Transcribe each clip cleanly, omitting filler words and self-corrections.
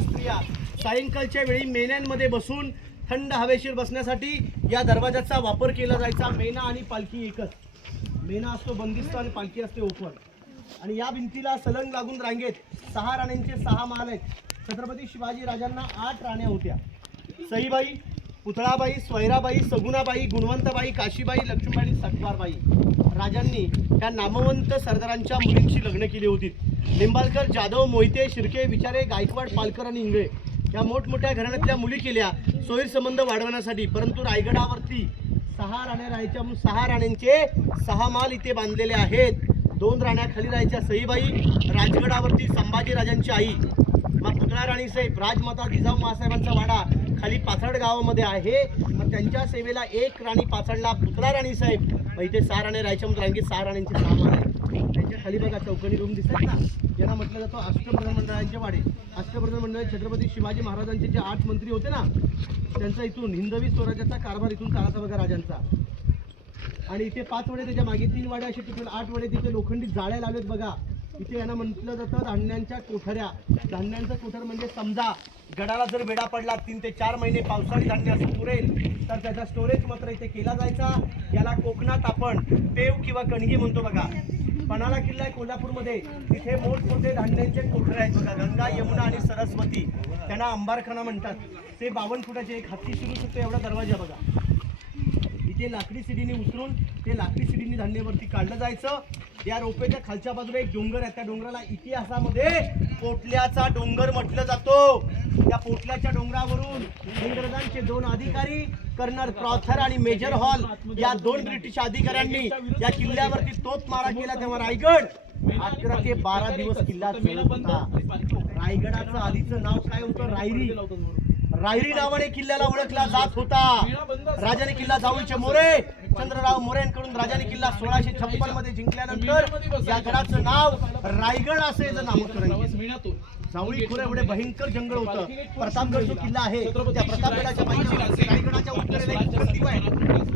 स्त्रिया सायंकाळच्या वेळी मेण्यांमध्ये बसून थंड हवेशीर बसण्यासाठी या दरवाजाचा वापर केला जायचा। मेना आणि पालखी एकच, मेना असतो बंदिस्त आणि पालखी असते ओपन। आणि या भिंतीला सलंग लागून रांगेत 6 राण्यांचे 6 महाल आहेत। छत्रपती शिवाजी राजांना 8 राण्या होत्या, सईबाई, पुतळाबाई, स्वैराबाई, सगुणाबाई, गुणवंतबाई, काशीबाई, लक्ष्मीबाई, सटवारबाई। राजांनी त्या नामवंत सरदारांच्या मुलींची लग्न केली होती। लिंबाळकर, जाधव, मोहिते, शिर्के, विचारे, गायकवाड, पालकर आणि इंगळे या मोठमोठ्या घराण्यातल्या मुली केल्या सोयीर संबंध वाढवण्यासाठी। परंतु रायगडावरती 6 राण्या राहायच्या, 6 राण्यांचे 6 महाल इथे बांधलेले आहेत। 2 राण्या खाली राहायच्या सईबाई, राजगडावरती संभाजी राजांची आई मग पुतळा राणी साहेब, राजमाता जिजाऊ मासाहेबांचा वाडा खाली पाथर्ड गावामध्ये आहे। मग त्यांच्या सेवेला 1 राणी पाथर्डला पुतळा राणी साहेब, मग इथे 6 राण्या राहायच्या, मग रांगेत 6 राण्यांचे 6 महाल आहेत। त्यांच्या खाली बघा चौकणी रूम दिसतात ना, यांना म्हटलं जातं अष्टप्रधान मंडळांचे वाडे। अष्टप्रधान मंडळ छत्रपती शिवाजी महाराजांचे जे 8 मंत्री होते ना, त्यांचा इथून हिंदवी स्वराज्याचा कारभार इथून चालायचा बघा राजांचा। आणि इथे 5 वडे, त्याच्या मागे 3 वाडे, असे टोटल 8 वडे तिथे लोखंडी जाळ्या लावलेत बघा। इथे यांना म्हटलं जातं धान्यांच्या कोठऱ्या। धान्यांचं कोठर म्हणजे समजा गडाला जर वेढा पडला 3 ते 4 महिने पावसाळी धान्य असं पुरेल तर त्याचा स्टोरेज मात्र इथे केला जायचा। याला कोकणात आपण पेव किंवा कणगी म्हणतो बघा। पन्हाळा किल्ला आहे कोल्हापूरमध्ये, तिथे मोठमोठे धान्यांचे कोठरे आहेत बघा। गंगा, यमुना आणि सरस्वती, त्यांना अंबारखाना म्हणतात। ते 52 फुटाचे, एक हत्ती शिरू शकतो एवढा दरवाजा बघा। इथे लाकडी सिडीने उतरून ते लाकडी सिडीने धान्यावरती काढलं जायचं। या रोपेच्या खालच्या बाजूला एक डोंगर आहे, त्या डोंगराला इतिहासामध्ये पोटल्याचा डोंगर म्हटलं जातो। त्या पोटल्याच्या डोंगरावरून इंग्रजांचे 2 अधिकारी कर्नल क्रॉथर आणि मेजर हॉल या 2 ब्रिटिश अधिकाऱ्यांनी या किल्ल्यावरती तोफ मारा केला, तेव्हा रायगड 11 ते 12 दिवस किल्ला चालत होता। रायगडाचं आधीचं नाव काय होतं? रायरी। रायरी नावाने किल्ल्याला ओळखला जात होता। राजाने किल्ला जावळीचे मोरे चंद्रराव मोरेंकडून राजाने किल्ला 1656 मध्ये जिंकल्यानंतर या गडाचं नाव रायगड असे नामकरण केलं। जावळी खोरे एवढे भयंकर जंगल होतं। प्रतापगड जो किल्ला आहे त्या प्रतापगडाच्या पायथ्याशी रायगडाच्या उत्तरेला एक कोकण दिवा आहे।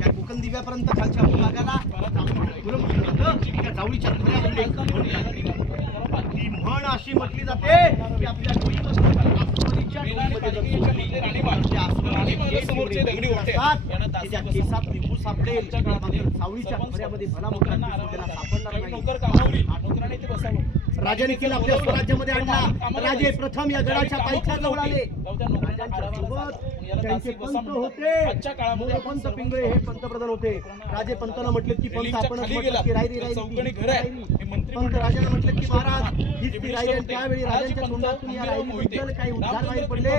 या कोकण दिव्यापर्यंत खालच्या भागाला त्या जावळीच्या ती म्हण अशी म्हटली जाते की आपल्या केसात निघू सापडेल, सावळीच्या खोऱ्यामध्ये भला मोठा राजाने केला आपल्या स्वराज्यामध्ये आणला। राजे प्रथम या गडाच्या पायथ्याजवळ आले। त्यांचे पंत होते पंत पिंगळे, हे पंतप्रधान होते। राजे पंतांना म्हटले की पंत आपणच म्हटलं की रायरी रायरी। पंत राजाने म्हटलं की महाराज हीच ती रायरी। त्यावेळी राजांच्या तोंडातून या रायरीबद्दल काही उद्गार बाहेर पडले।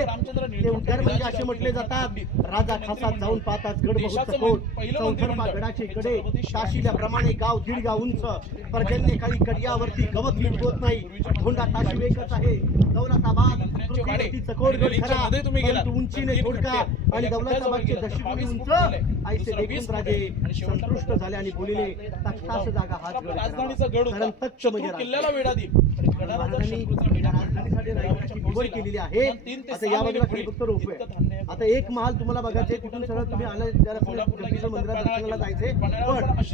ते उद्गार म्हणजे असे म्हटले जातात, राजा खासात जाऊन पाहतात गड बहुत सखोल, चौथरपा गडाचे कडे ताशिल्याप्रमाणे गाव 1.5 गाव उंच, पर्जन्य काळी कड्यावरती गवत नीट होत नाही, धोंडा ताशी वेगच आहे, दौलताबाद पृथ्वीवरती चकोर गड खरा परंतु उंचीने थोडका आणि दौलताबादचे दशगुणी उंच। ऐसे देखून राजे संतुष्ट झाले आणि बोलिले तख्तास जागा हाच गड, राजधानीचा गड कारण तख्त म्हणजे किल्ल्याला वेढा देईल। राजधानीसाठी रायगडाची निवड केलेली आहे। आता या बाजूला खाली फक्त रोप आहे। आता एक महाल तुम्हाला बघायचे, तिथून सरळ तुम्ही आले त्याला जगदीश्वर मंदिरात दर्शनाला जायचे। पण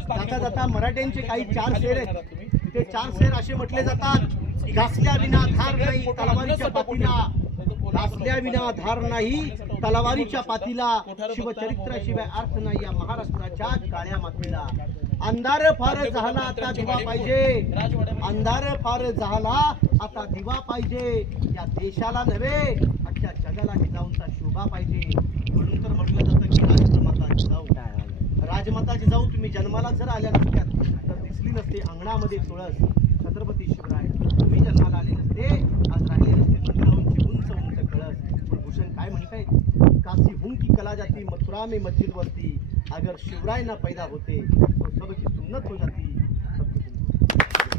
जाता जाता मराठ्यांचे काही 4 शेर आहेत। तिथे 4 शेर असे म्हटले जातात, घासल्या विना धार नाही तलवारीच्या पातीला, घासल्या विना धार नाही तलवारीच्या पातीला, शिवचरित्राशिवाय अर्थ नाही या महाराष्ट्राच्या काळ्या मातीला। अंधार फार झाला आता दिवा पाहिजे, अंधार फार झाला आता दिवा पाहिजे, या देशाला नव्हे अख्ख्या जगाला जिजाऊंचा शोभा पाहिजे। म्हणून तर म्हटलं जातं की राजमाता जिजाऊ, राजमाता जिजाऊ तुम्ही जन्माला जर आल्या नसत्यात तर दिसली नसते अंगणामध्ये तुळस। छत्रपती शिवराय तुम्ही जन्माला आले नसते, आज राहिले नसते मंदिरांची उंच उंच कळस। पण भूषण काय म्हणताय, काशी हूं की कला जाती मथुरा में मस्जिद वरती, अगर शिवराय ना पैदा होते तो सबकी सुन्नत हो जाती।